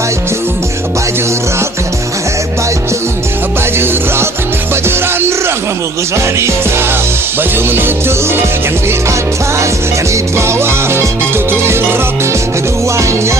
baju rock, baju rock, baju ranrang membungkus wanita, baju menutup yang di atas, yang di bawah, ditutupi rok keduanya.